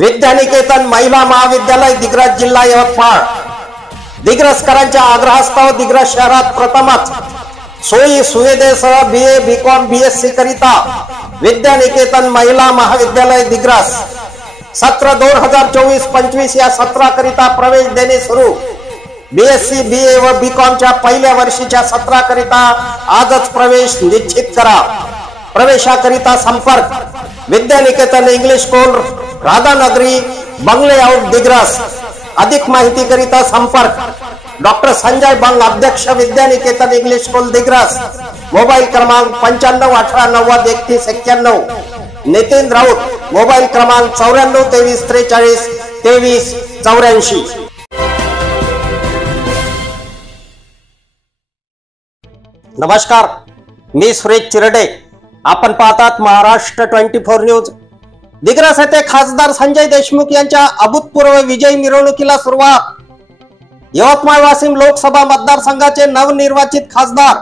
विद्यानिकेतन महिला महाविद्यालय दिग्रस जिल्हा यवतमाळ दिग्रसकरांच्या आग्रहास्तव दिग्रस शहरात प्रथमच सोयी सुविधेसह BA BCom BSc करिता विद्यानिकेतन महिला महाविद्यालय दिग्रस सत्र 2024-25 या सत्राकरिता प्रवेश देणे सुरू। BSc BA व BCom च्या पहिल्या वर्षीच्या सत्राकरिता आजच प्रवेश निश्चित करा। प्रवेशाकरिता संपर्क विद्यानिकेतन इंग्लिश स्कूल राधानगरी बंगले आउट दिग्रस। अधिक माहिती करिता संपर्क डॉक्टर संजय बंग अध्यक्ष विद्यानिकेतन इंग्लिश स्कूल दिग्रस। मोबाइल क्रमांक 9518903191। नितीन राऊत मोबाइल क्रमांक 9423432384। नमस्कार, मी सुरेश चिरडे। आपण पाहतात महाराष्ट्र 24 न्यूज। दिग्रस येथे खासदार संजय देशमुख यांच्या अभूतपूर्व विजयी मिरवणुकीला सुरुवात। यवतमाळ वाशिम लोकसभा मतदारसंघाचे नवनिर्वाचित खासदार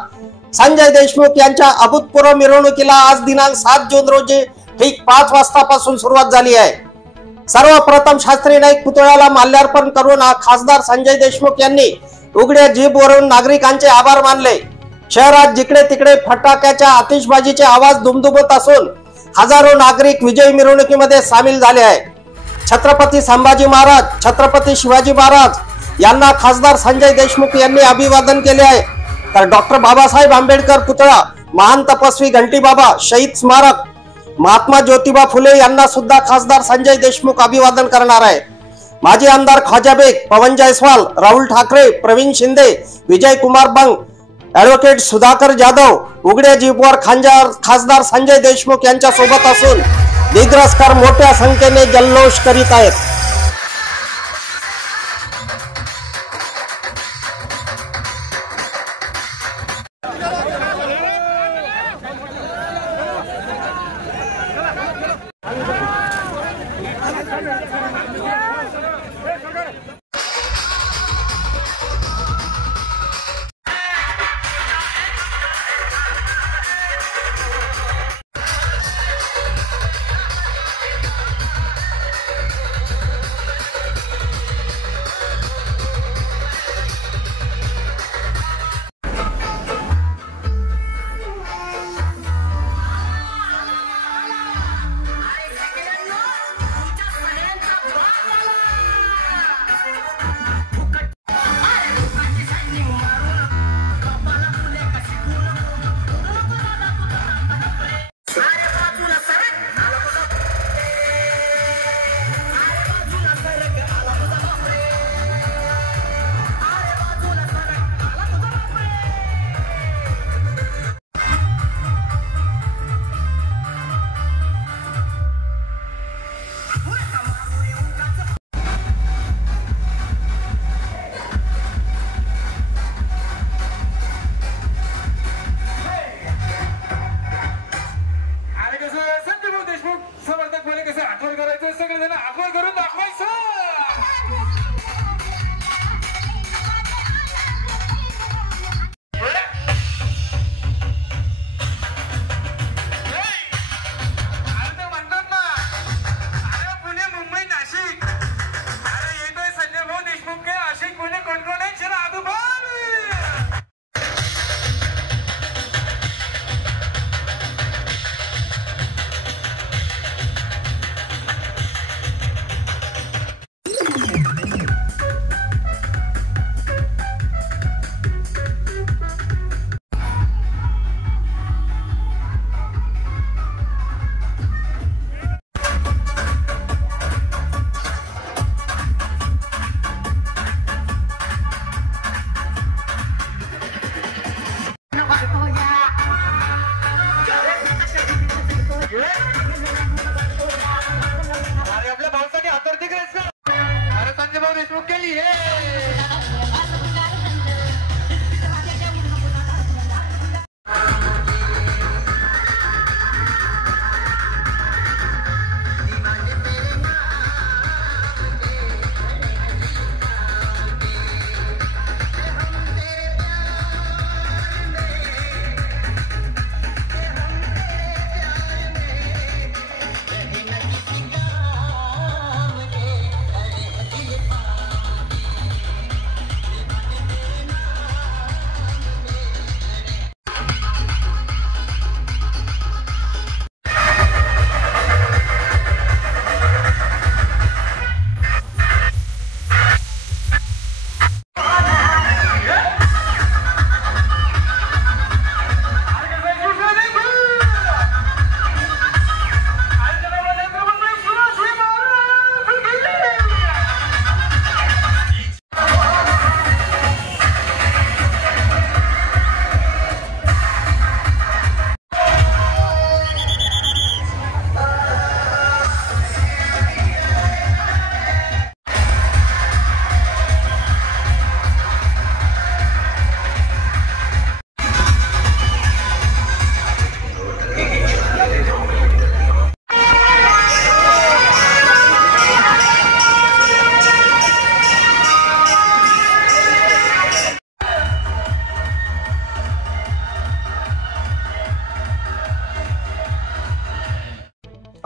संजय देशमुख यांच्या अभूतपूर्व मिरवणुकीला आज दिनांक 7 जून रोजी ठीक 5 वाजतापासून सुरुवात झाली आहे। सर्वप्रथम शास्त्री नाईक पुतळ्याला माल्यार्पण करून खासदार संजय देशमुख यांनी उघड्या जीभवरून नागरिकांचे आभार मानले। शहरात जिकडे तिकडे फटाक्याच्या आतिषबाजीचे आवाज दुमदुमत असून हजारो नागरिक विजयी मिरवणुकीमध्ये सामील झाले आहे। छत्रपती संभाजी महाराज, छत्रपती शिवाजी महाराज यांना खासदार संजय देशमुख यांनी अभिवादन केले आहे। तर डॉक्टर बाबासाहेब आंबेडकर पुतळा, महान तपस्वी घंटीबाबा शहीद स्मारक, महात्मा ज्योतिबा फुले यांना सुद्धा खासदार संजय देशमुख अभिवादन करणार आहे। माजी आमदार ख्वाजा बेग, पवन जायस्वाल, राहुल ठाकरे, प्रवीण शिंदे, विजय कुमार बंग, ॲडव्होकेट सुधाकर जाधव उघड्या जीभवर खासदार संजय देशमुख यांच्या सोबत असून दिग्रसकर मोठ्या संख्येने जल्लोष करीत आहेत।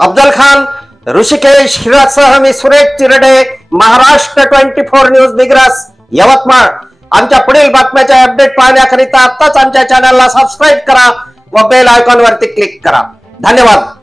अफजल खान, ऋषिकेश हिरासह मी सुरेश चिरडे, महाराष्ट्र 24 न्यूज दिग्रस, यवतमाळ। आमच्या पुढील बातम्याचे अपडेट पाहण्याकरिता आताच आमच्या चॅनलला सबस्क्राईब करा व बेल आयकॉन वरती क्लिक करा। धन्यवाद।